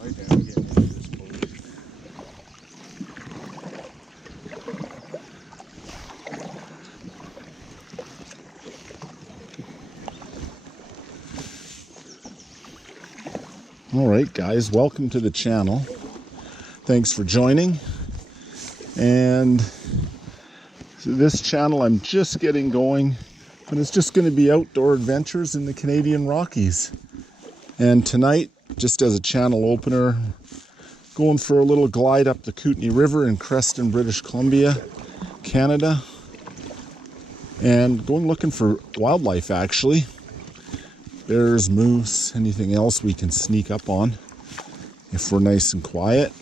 try down getting into this boat. All right, guys, welcome to the channel. Thanks for joining. And so this channel, I'm just getting going, but it's just going to be outdoor adventures in the Canadian Rockies. And tonight, just as a channel opener, going for a little glide up the Kootenay River in Creston, British Columbia, Canada. And going looking for wildlife, actually. Bears, moose, anything else we can sneak up on if we're nice and quiet.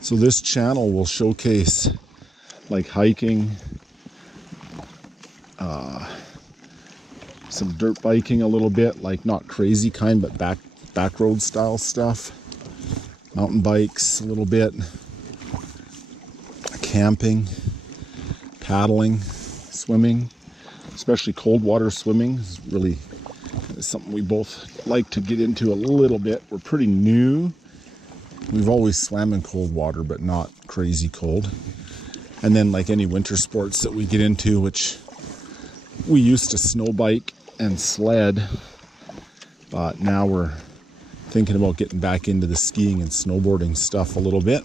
So this channel will showcase like hiking, some dirt biking a little bit, like not crazy kind, but back road style stuff. Mountain bikes a little bit, camping, paddling, swimming, especially cold water swimming is really something we both like to get into a little bit. We're pretty new. We've always swam in cold water, but not crazy cold. And then like any winter sports that we get into, which we used to snow bike and sled, but now we're thinking about getting back into the skiing and snowboarding stuff a little bit.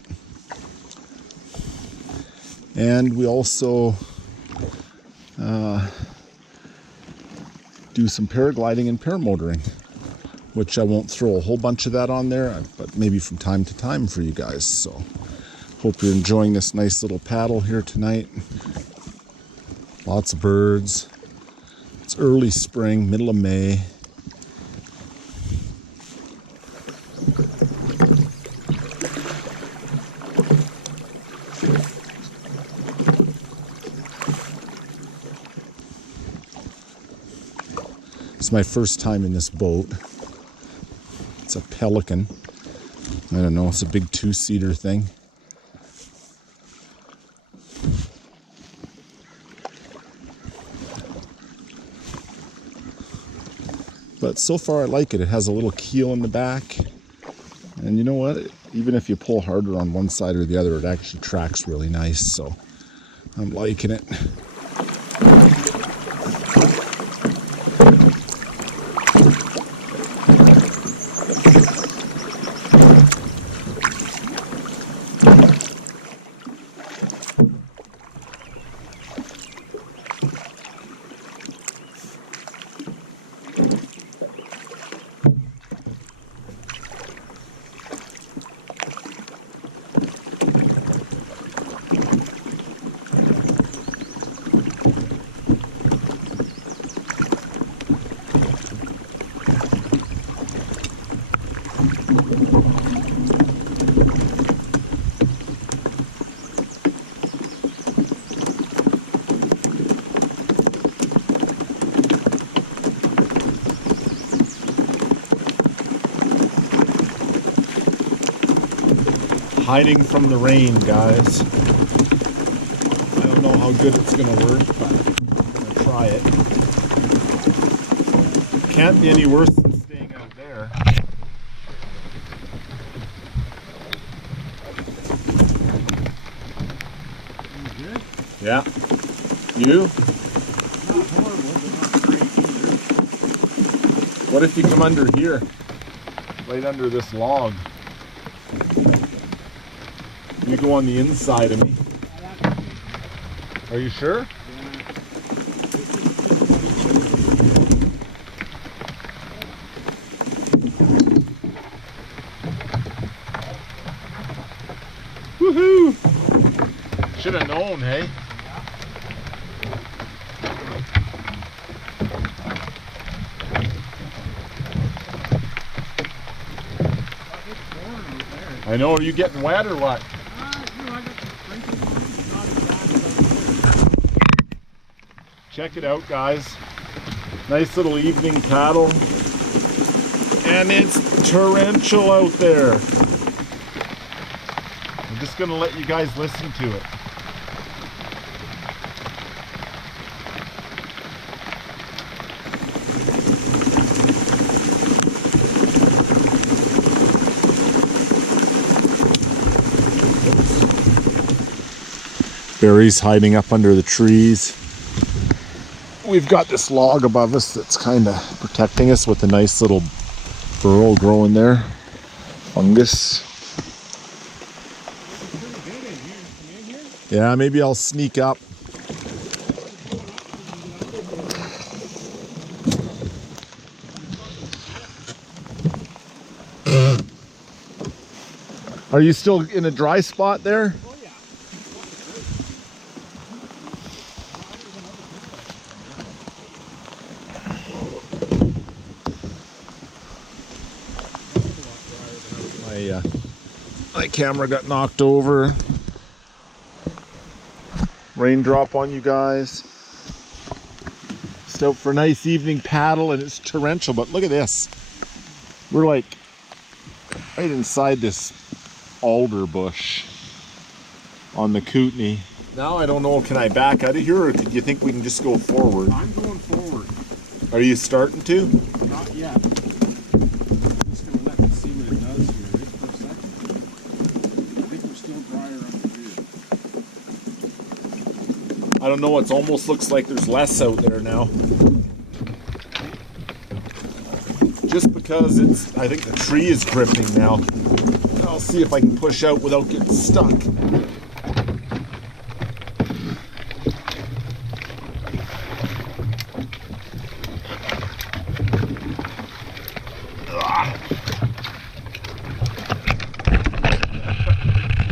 And we also do some paragliding and paramotoring, which I won't throw a whole bunch of that on there, but maybe from time to time for you guys. So hope you're enjoying this nice little paddle here tonight. Lots of birds. It's early spring, middle of May. It's my first time in this boat. It's a Pelican. I don't know, it's a big two-seater thing. But so far I like it. It has a little keel in the back. And you know what? Even if you pull harder on one side or the other, it actually tracks really nice. So I'm liking it. Hiding from the rain, guys. I don't know how good it's gonna work, but I'm gonna try it. Can't be any worse than staying out there. You good? Yeah. You? Not horrible, but not great either. What if you come under here? Right under this log. You go on the inside of me. Are you sure? Woohoo! Should have known, hey? I know. Are you getting wet or what? Check it out, guys. Nice little evening paddle. And it's torrential out there. I'm just going to let you guys listen to it. berries hiding up under the trees. We've got this log above us that's kind of protecting us with a nice little burrow growing there. Fungus. Yeah, maybe I'll sneak up. Are you still in a dry spot there? Oh yeah. My camera got knocked over. Raindrop on you guys. Just out for a nice evening paddle, and it's torrential, but look at this. We're like right inside this alder bush on the Kootenay. Now I don't know, can I back out of here, or do you think we can just go forward? I'm going forward. Are you starting to? Not yet. I'm just going to let it see what it does here just for a second. I think we're still drier under here. I don't know, it almost looks like there's less out there now. Just because I think the tree is gripping now. I'll see if I can push out without getting stuck.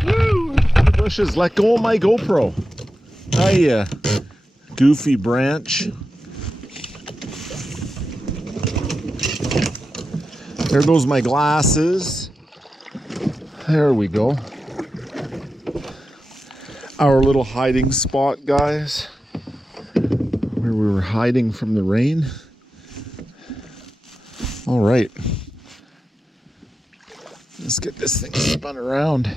Woo! The bushes, let go of my GoPro. Hiya, goofy branch. There goes my glasses. There we go. Our little hiding spot, guys, where we were hiding from the rain. All right. Let's get this thing spun around.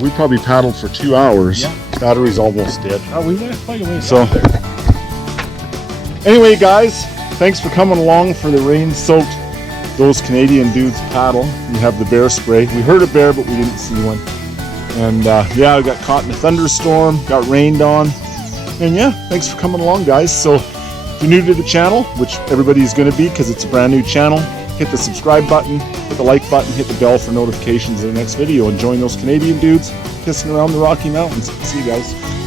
We probably paddled for 2 hours. Yeah. Battery's almost dead. Oh, we went quite a ways. So, anyway, guys, thanks for coming along for the rain-soaked Those Canadian Dudes paddle. We have the bear spray. We heard a bear, but we didn't see one. And yeah, I got caught in a thunderstorm, got rained on. And yeah, thanks for coming along, guys. So, if you're new to the channel, which everybody's going to be because it's a brand new channel, hit the subscribe button, hit the like button, hit the bell for notifications of the next video, and join those Canadian dudes kissing around the Rocky Mountains. See you guys.